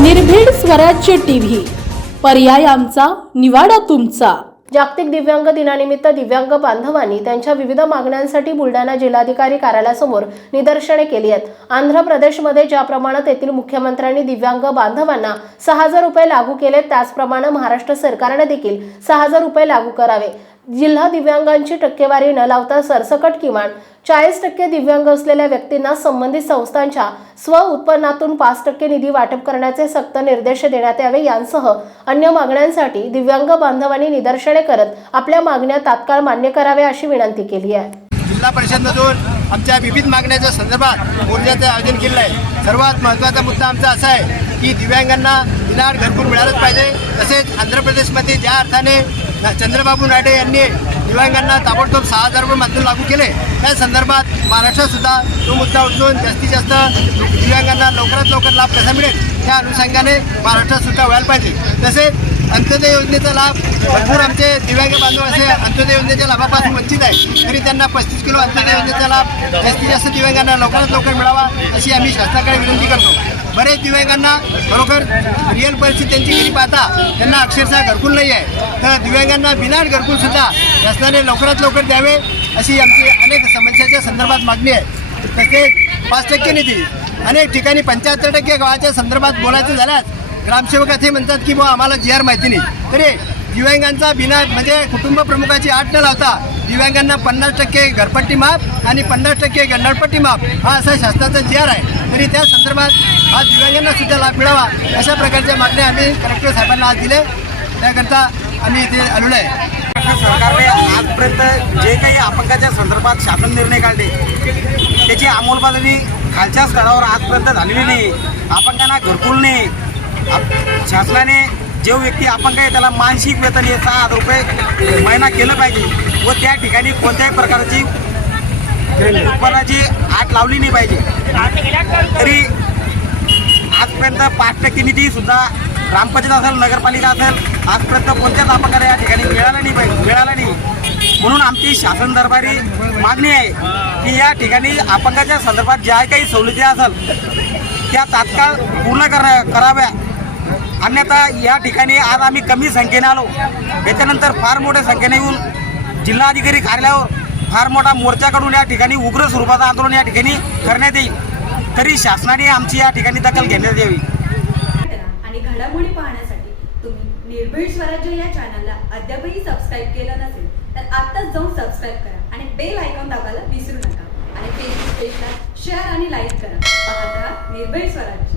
निर्भीड स्वराज्य टीव्ही. पर्याय आमचा निवाडा तुमचा. जागतिक दिव्यांग दिनानिमित्त दिव्यांग बांधवांनी त्यांच्या विविध मागण्यांसाठी बुलढाणा जिल्हाधिकारी कार्यालयासमोर निदर्शने केली आहेत. आंध्र प्रदेशमध्ये ज्याप्रमाणे तेथील मुख्यमंत्र्यांनी दिव्यांग बांधवांना सहा हजार रुपये लागू केले त्याचप्रमाणे महाराष्ट्र सरकारने देखील सहा हजार रुपये लागू करावे. जिल्हा दिव्यांगांची टक्केवारी न लावता सरसकट किमान चाळीस टक्के दिव्यांग असलेल्या व्यक्तींना संबंधित संस्थांच्या स्व उत्पन्नातून पाच टक्के निधी वाटप करण्याचे सक्त निर्देश देण्यात यावे यांसह अन्य मागण्यांसाठी दिव्यांग बांधवांनी निदर्शने करत आपल्या मागण्या तात्काळ मान्य कराव्या अशी विनंती केली आहे. जिल्हा परिषदमधून आमच्या विविध मागण्याच्या संदर्भात मोर्चाचं आयोजन केलं आहे. सर्वात महत्त्वाचा मुद्दा आमचा असा आहे की दिव्यांगांना विनाड घरकुल मिळालंच पाहिजे. तसेच आंध्र प्रदेशमध्ये ज्या अर्थाने चंद्रबाबू नायडू यांनी दिव्यांगांना ताबडतोब सहा हजार रुपये माध्यम लागू केले त्या संदर्भात महाराष्ट्रातसुद्धा तो मुद्दा उचलून जास्तीत जास्त दिव्यांगांना लवकरात लवकर लाभ कसा मिळेल त्या अनुषंगाने महाराष्ट्रातसुद्धा व्हायला पाहिजे. तसेच अंत्योदय योजनेचा लाभ भरपूर आमचे दिव्यांग बांधव असे अंत्योदय योजनेच्या लाभापासून वंचित आहे. तरी त्यांना पस्तीस किलो अंत्योदय योजनेचा लाभ जास्तीत जास्त दिव्यांगांना लवकरात लवकर मिळावा अशी आम्ही शासनाकडे विनंती करतो. बरेच दिव्यांगांना खरोखर रिअल परिस्थिती त्यांची घरी पाहता त्यांना अक्षरशः घरकुल नाही आहे. तर दिव्यांगांना बिनाड घरकुल सुद्धा शासनाने लवकरात लवकर द्यावे अशी आमची अनेक समस्याच्या संदर्भात मागणी आहे. तसेच पाच टक्के निधी अनेक ठिकाणी पंच्याहत्तर टक्के गावाच्या संदर्भात बोलायचं झाल्यास ग्रामसेवक असे म्हणतात की बुवा आम्हाला जी आर माहिती नाही. तरी दिव्यांगांचा बिना म्हणजे कुटुंब प्रमुखाची आठ न लावता दिव्यांगांना पन्नास टक्के घरपट्टी माफ आणि पन्नास टक्के गंडाळपट्टी माफ हा असा शासनाचा जी आर आहे. तरी त्या संदर्भात हा दिव्यांगांना सुद्धा लाभ मिळावा अशा प्रकारच्या मागण्या आम्ही कलेक्टर साहेबांना आज दिले त्याकरता आम्ही इथे आलेलो आहे. सरकारने आजपर्यंत जे काही अपंगाच्या संदर्भात शासन निर्णय काढले त्याची अंमलबजावणी खालच्या स्तरावर आजपर्यंत झालेली नाही. अपंगांना घरकुल नाही. शासनाने जो व्यक्ती आपण काय त्याला मानसिक वेतन हे सहा हजार रुपये महिना केलं पाहिजे व त्या ठिकाणी कोणत्याही प्रकारची उत्पन्नाची आट लावली नाही पाहिजे. तरी आजपर्यंत पाच टक्के निधी सुद्धा ग्रामपंचायत असेल नगरपालिका असेल आजपर्यंत कोणत्याच अपंगाला या ठिकाणी मिळाला नाही पाहिजे मिळाला नाही. म्हणून आमची शासन दरबारी मागणी आहे की या ठिकाणी अपंगाच्या संदर्भात ज्या काही सवलती असेल त्या तात्काळ पूर्ण करा कराव्या. अन्यथा या ठिकाणी आज आम्ही कमी संख्येने आलो. त्याच्यानंतर फार मोठ्या संख्येने येऊन जिल्हाधिकारी कार्यालयावर फार मोठा मोर्चाकडून या ठिकाणी उग्र स्वरूपाचं आंदोलन या ठिकाणी करण्यात येईल. तरी शासनाने आमची या ठिकाणी दखल घेण्यात यावी. आणि घडामोडी पाहण्यासाठी तुम्ही निर्भीड स्वराज्य या चॅनलला अद्यापही सबस्क्राईब केलं नसेल तर आत्ताच जाऊन सबस्क्राईब करा आणि बेल आयकॉन दाबायला विसरू नका. आणि फेसबुक पेजला शेअर आणि लाईक करा. पाहत राहा निर्भीड स्वराज्य.